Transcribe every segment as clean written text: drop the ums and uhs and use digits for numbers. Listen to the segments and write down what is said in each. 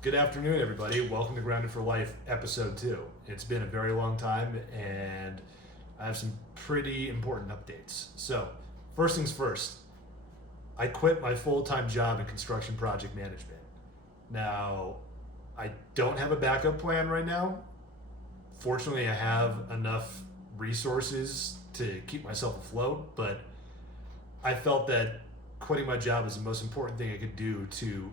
Good afternoon, everybody. Welcome to Grounded for Life, episode 2. It's been a very long time, and I have some pretty important updates. So, first things first, I quit my full time job in construction project management. Now, I don't have a backup plan right now. Fortunately, I have enough resources to keep myself afloat, but I felt that quitting my job was the most important thing I could do to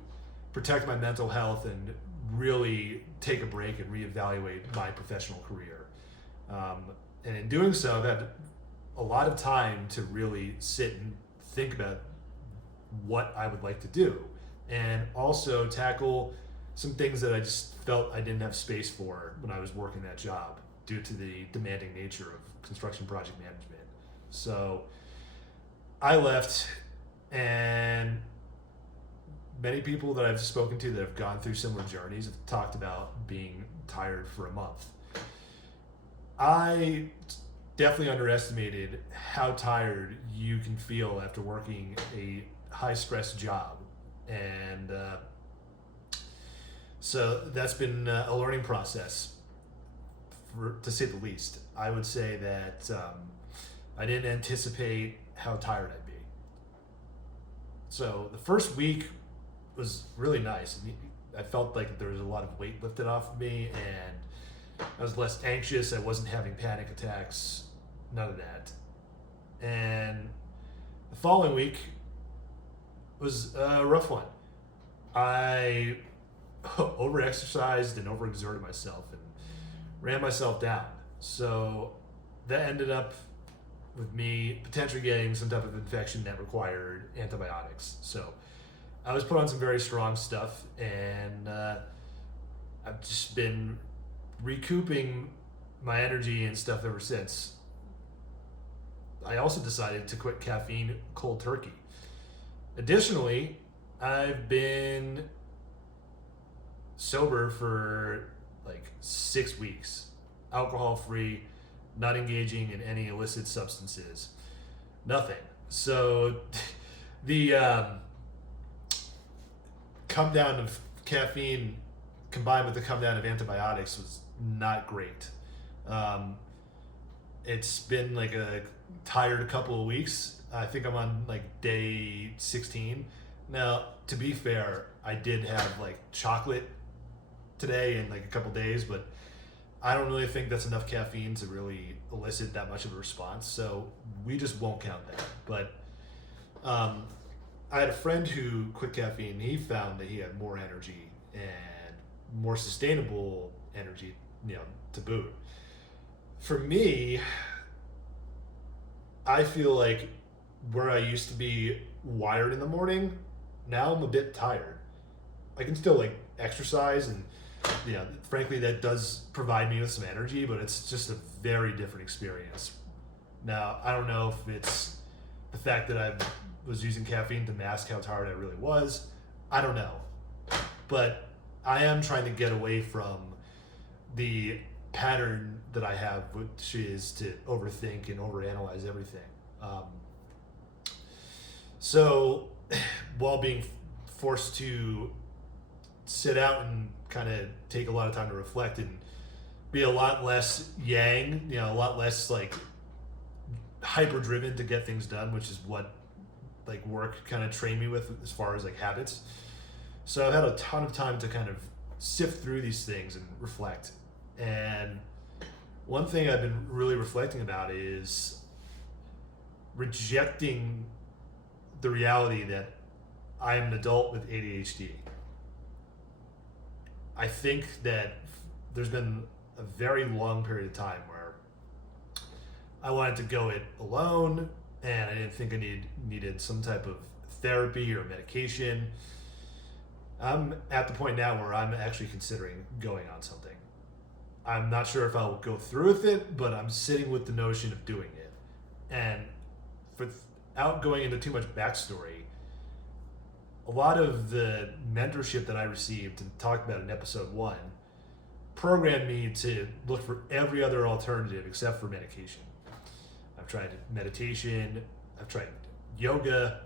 protect my mental health and really take a break and reevaluate my professional career. Um, and in doing so, I've had a lot of time to really sit and think about what I would like to do and also tackle some things that I just felt I didn't have space for when I was working that job due to the demanding nature of construction project management. So I left, and many people that I've spoken to that have gone through similar journeys have talked about being tired for a month. I definitely underestimated how tired you can feel after working a high stress job. And so that's been a learning process, to say the least. I would say that I didn't anticipate how tired I'd be. So the first week was really nice. I felt like there was a lot of weight lifted off of me, and I was less anxious. I wasn't having panic attacks, none of that. And the following week was a rough one. I overexercised and overexerted myself and ran myself down. So that ended up with me potentially getting some type of infection that required antibiotics. So I was put on some very strong stuff, and I've just been recouping my energy and stuff ever since. I also decided to quit caffeine cold turkey. Additionally, I've been sober for like 6 weeks, alcohol free, not engaging in any illicit substances, nothing. So the come down of caffeine combined with the come down of antibiotics was not great. Um, it's been like a tired couple of weeks. I think I'm on like day 16. Now, to be fair, I did have like chocolate today in like a couple days, but I don't really think that's enough caffeine to really elicit that much of a response. So we just won't count that. But um, I had a friend who quit caffeine. He found that he had more energy and more sustainable energy, to boot. For me, I feel like where I used to be wired in the morning, now I'm a bit tired. I can still like exercise and frankly that does provide me with some energy, but it's just a very different experience. Now, I don't know if it's the fact that I was using caffeine to mask how tired I really was. I don't know. But I am trying to get away from the pattern that I have, which is to overthink and overanalyze everything. Um, so, while being forced to sit out and kind of take a lot of time to reflect and be a lot less yang, a lot less like hyper driven to get things done, which is what like work kind of trained me with as far as like habits. So I've had a ton of time to kind of sift through these things and reflect. And one thing I've been really reflecting about is rejecting the reality that I am an adult with ADHD. I think that there's been a very long period of time where I wanted to go it alone, and I didn't think I needed some type of therapy or medication. I'm at the point now where I'm actually considering going on something. I'm not sure if I'll go through with it, but I'm sitting with the notion of doing it. And without going into too much backstory, a lot of the mentorship that I received and talked about in episode 1 programmed me to look for every other alternative except for medication. I've tried meditation, I've tried yoga.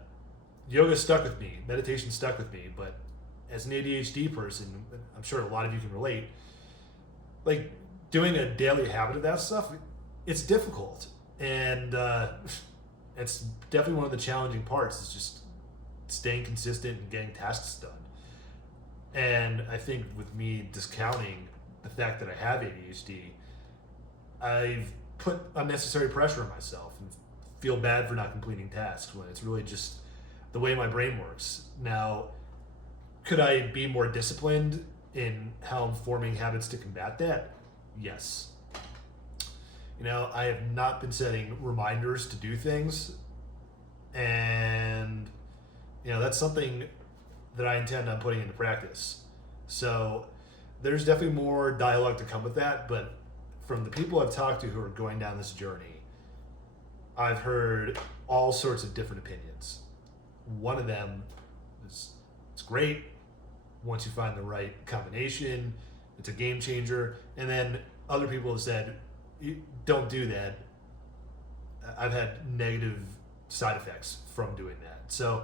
Yoga stuck with me, meditation stuck with me, but as an ADHD person, I'm sure a lot of you can relate, like doing a daily habit of that stuff, it's difficult. And it's definitely one of the challenging parts is just staying consistent and getting tasks done. And I think with me discounting the fact that I have ADHD, I've put unnecessary pressure on myself and feel bad for not completing tasks when it's really just the way my brain works. Now, could I be more disciplined in how I'm forming habits to combat that? Yes. I have not been setting reminders to do things, and that's something that I intend on putting into practice. So there's definitely more dialogue to come with that, but from the people I've talked to who are going down this journey, I've heard all sorts of different opinions. One of them is it's great once you find the right combination, it's a game changer. And then other people have said, don't do that. I've had negative side effects from doing that. So,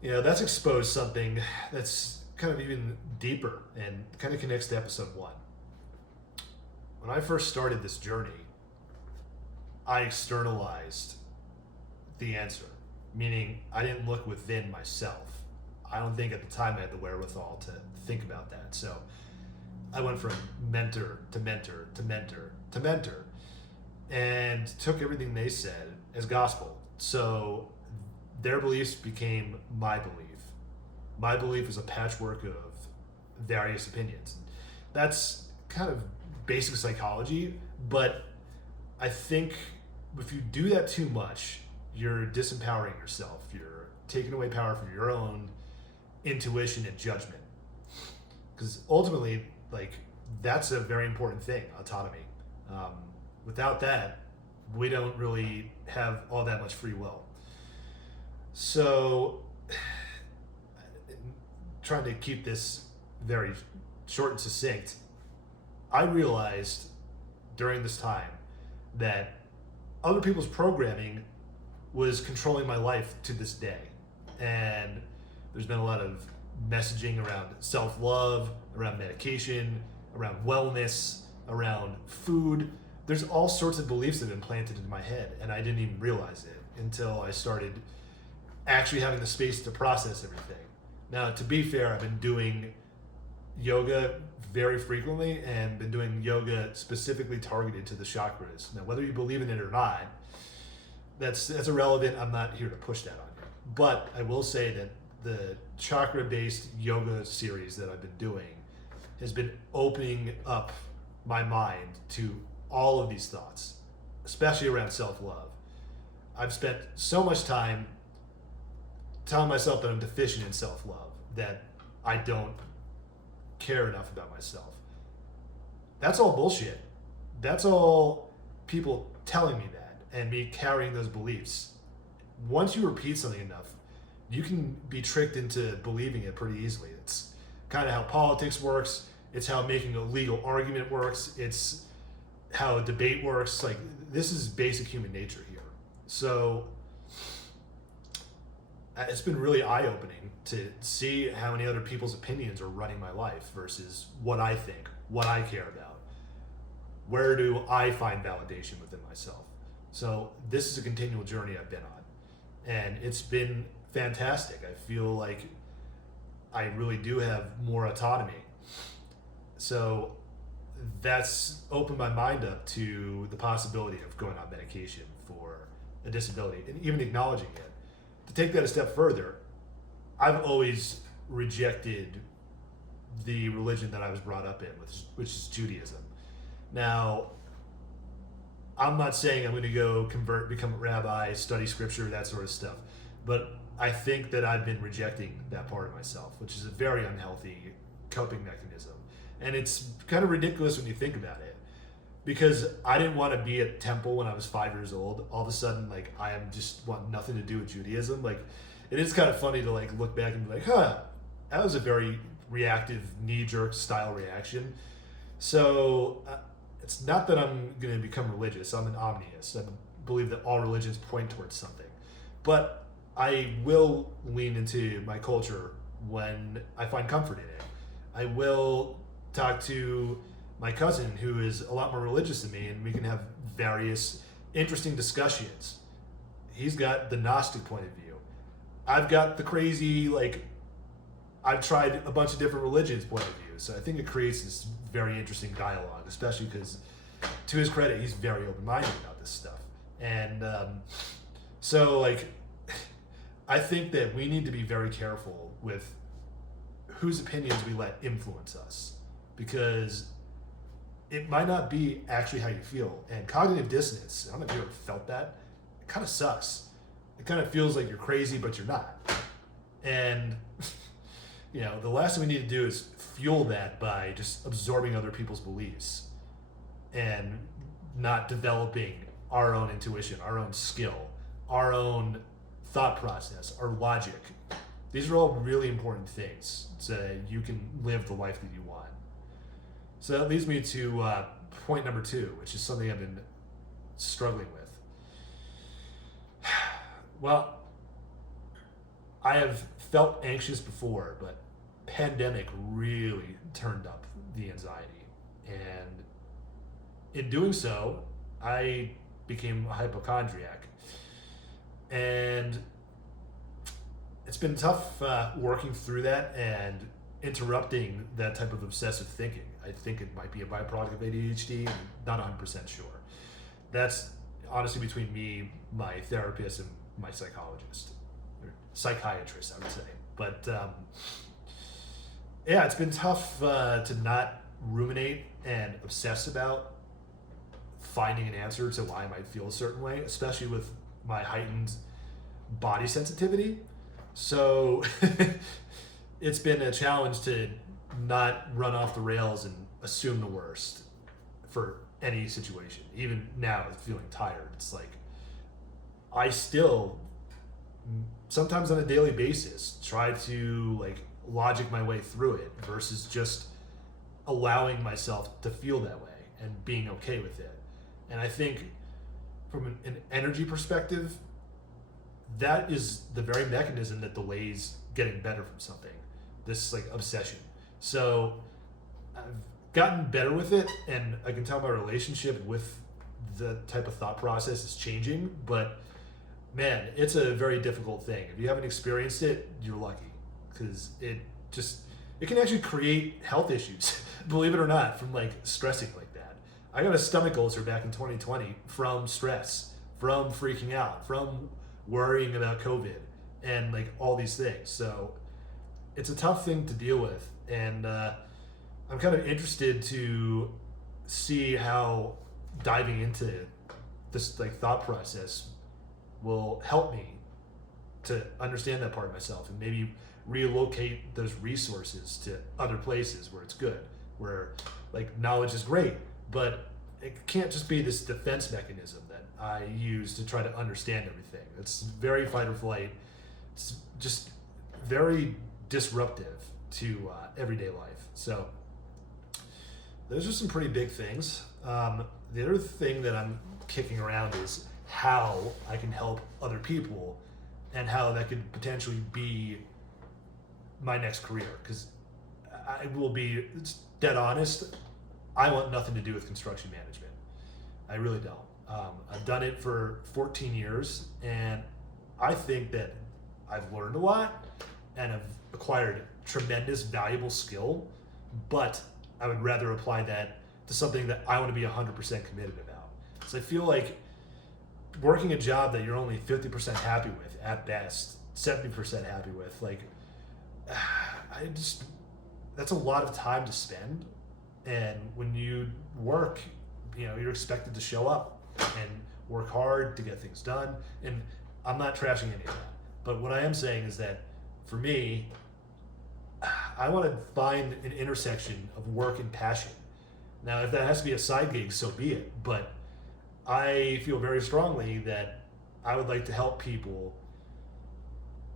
that's exposed something that's kind of even deeper and kind of connects to episode 1. When I first started this journey, I externalized the answer, meaning I didn't look within myself. I don't think at the time I had the wherewithal to think about that. So I went from mentor to mentor to mentor to mentor and took everything they said as gospel. So their beliefs became my belief. My belief is a patchwork of various opinions. That's kind of basic psychology, but I think if you do that too much, you're disempowering yourself. You're taking away power from your own intuition and judgment. Because ultimately, that's a very important thing, autonomy. Without that, we don't really have all that much free will. So, trying to keep this very short and succinct, I realized during this time that other people's programming was controlling my life to this day. And there's been a lot of messaging around self-love, around medication, around wellness, around food. There's all sorts of beliefs that have been planted in my head, and I didn't even realize it until I started actually having the space to process everything. Now, to be fair, I've been doing yoga very frequently and been doing yoga specifically targeted to the chakras. Now, whether you believe in it or not, that's irrelevant. I'm not here to push that on you. But I will say that the chakra-based yoga series that I've been doing has been opening up my mind to all of these thoughts, especially around self-love. I've spent so much time telling myself that I'm deficient in self-love, that I don't care enough about myself. That's all bullshit. That's all people telling me that and me carrying those beliefs. Once you repeat something enough, you can be tricked into believing it pretty easily. It's kind of how politics works. It's how making a legal argument works. It's how a debate works. This is basic human nature here. So it's been really eye-opening to see how many other people's opinions are running my life versus what I think, what I care about. Where do I find validation within myself? So this is a continual journey I've been on, and it's been fantastic. I feel like I really do have more autonomy. So that's opened my mind up to the possibility of going on medication for a disability and even acknowledging it. To take that a step further, I've always rejected the religion that I was brought up in, which is Judaism. Now, I'm not saying I'm going to go convert, become a rabbi, study scripture, that sort of stuff, but I think that I've been rejecting that part of myself, which is a very unhealthy coping mechanism. And it's kind of ridiculous when you think about it, because I didn't want to be at temple when I was 5 years old. All of a sudden, I am just want nothing to do with Judaism. It is kind of funny to look back and be like, that was a very reactive, knee-jerk style reaction. So it's not that I'm going to become religious. I'm an omniist. I believe that all religions point towards something. But I will lean into my culture when I find comfort in it. I will talk to my cousin who is a lot more religious than me, and we can have various interesting discussions. He's got the Gnostic point of view. I've got the crazy, like, I've tried a bunch of different religions point of view. So I think it creates this very interesting dialogue, especially because, to his credit, he's very open-minded about this stuff. And so, like, I think that we need to be very careful with whose opinions we let influence us, because it might not be actually how you feel. And cognitive dissonance, I don't know if you ever felt that, it kind of sucks. It kind of feels like you're crazy, but you're not. And, the last thing we need to do is fuel that by just absorbing other people's beliefs and not developing our own intuition, our own skill, our own thought process, our logic. These are all really important things so that you can live the life that you want. So that leads me to point number 2, which is something I've been struggling with. Well, I have felt anxious before, but pandemic really turned up the anxiety. And in doing so, I became a hypochondriac. And it's been tough working through that and interrupting that type of obsessive thinking. I think it might be a byproduct of ADHD. I'm not 100% sure. That's honestly between me, my therapist, and my psychologist, or psychiatrist, I would say. But yeah, it's been tough to not ruminate and obsess about finding an answer to why I might feel a certain way, especially with my heightened body sensitivity. So it's been a challenge to not run off the rails and assume the worst for any situation. Even now, feeling tired, it's like I still sometimes on a daily basis try to like logic my way through it versus just allowing myself to feel that way and being okay with it. And I think from an energy perspective, that is the very mechanism that delays getting better from something, this like obsession. So I've gotten better with it, and I can tell my relationship with the type of thought process is changing, but man, it's a very difficult thing. If you haven't experienced it, you're lucky, because it can actually create health issues, believe it or not, from like stressing like that. I got a stomach ulcer back in 2020 from stress, from freaking out, from worrying about COVID and like all these things. So it's a tough thing to deal with, and I'm kind of interested to see how diving into this like thought process will help me to understand that part of myself and maybe relocate those resources to other places where it's good, where like knowledge is great, but it can't just be this defense mechanism that I use to try to understand everything. It's very fight or flight. It's just very disruptive to everyday life. So those are some pretty big things. The other thing that I'm kicking around is how I can help other people and how that could potentially be my next career. Because I will be dead honest, I want nothing to do with construction management. I really don't. I've done it for 14 years, and I think that I've learned a lot and I've acquired tremendous valuable skill, but I would rather apply that to something that I want to be 100% committed about. So I feel like working a job that you're only 50% happy with at best, 70% happy with, like, that's a lot of time to spend. And when you work, you're expected to show up and work hard to get things done. And I'm not trashing any of that. But what I am saying is that for me, I want to find an intersection of work and passion. Now, if that has to be a side gig, so be it. But I feel very strongly that I would like to help people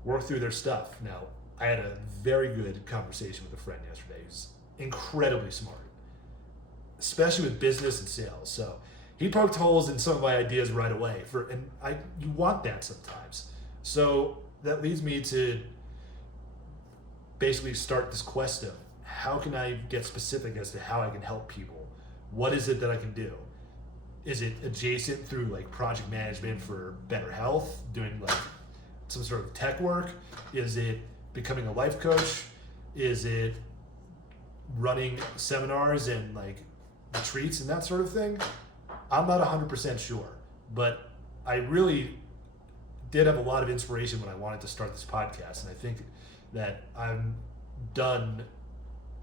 work through their stuff. Now, I had a very good conversation with a friend yesterday who's incredibly smart, especially with business and sales. So he poked holes in some of my ideas right away. You want that sometimes. So that leads me to basically start this quest of how can I get specific as to how I can help people? What is it that I can do? Is it adjacent through like project management for better health, doing like some sort of tech work? Is it becoming a life coach? Is it running seminars and like retreats and that sort of thing? I'm not 100% sure, but I really did have a lot of inspiration when I wanted to start this podcast, and I think that I'm done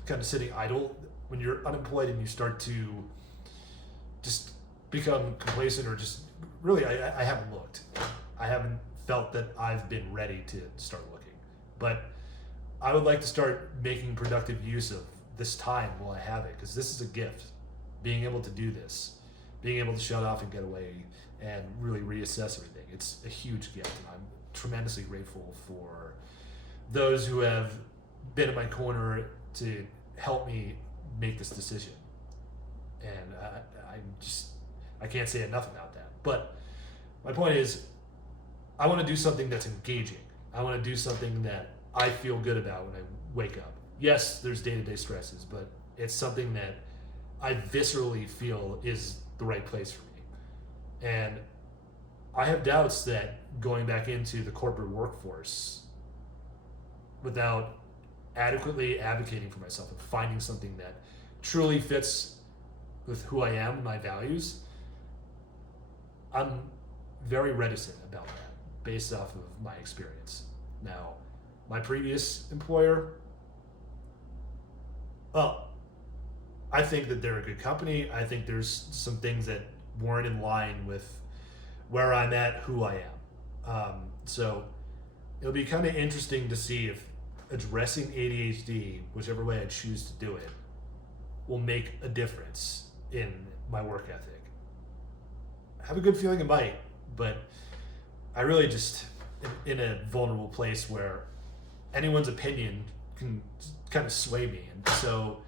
kind of sitting idle. When you're unemployed and you start to just become complacent, or just really, I haven't looked. I haven't felt that I've been ready to start looking, but I would like to start making productive use of this time while I have it, because this is a gift. Being able to do this, being able to shut off and get away and really reassess everything. It's a huge gift, and I'm tremendously grateful for those who have been in my corner to help me make this decision. And I can't say enough about that. But my point is, I want to do something that's engaging. I want to do something that I feel good about when I wake up. Yes, there's day-to-day stresses, but it's something that I viscerally feel is the right place for me. And I have doubts that going back into the corporate workforce without adequately advocating for myself and finding something that truly fits with who I am and my values, I'm very reticent about that based off of my experience. Now, my previous employer, well, I think that they're a good company. I think there's some things that weren't in line with where I'm at, who I am. So it'll be kind of interesting to see if addressing ADHD, whichever way I choose to do it, will make a difference in my work ethic. I have a good feeling it might, but I really just in a vulnerable place where anyone's opinion can kind of sway me. And so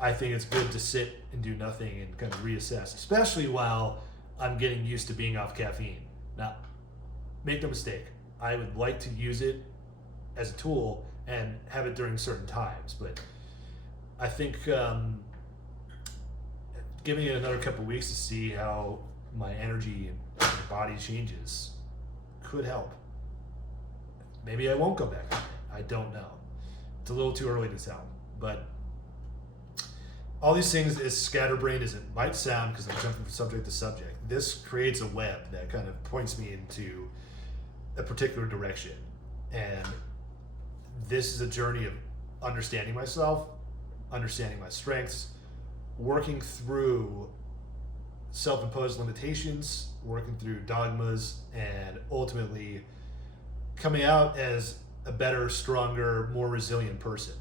I think it's good to sit and do nothing and kind of reassess, especially while I'm getting used to being off caffeine. Now, make no mistake, I would like to use it as a tool and have it during certain times, but I think giving it another couple weeks to see how my energy and my body changes could help. Maybe I won't go back. I don't know. It's a little too early to tell, but all these things, as scatterbrained as it might sound, because I'm jumping from subject to subject, this creates a web that kind of points me into a particular direction. And this is a journey of understanding myself, understanding my strengths, working through self-imposed limitations, working through dogmas, and ultimately coming out as a better, stronger, more resilient person.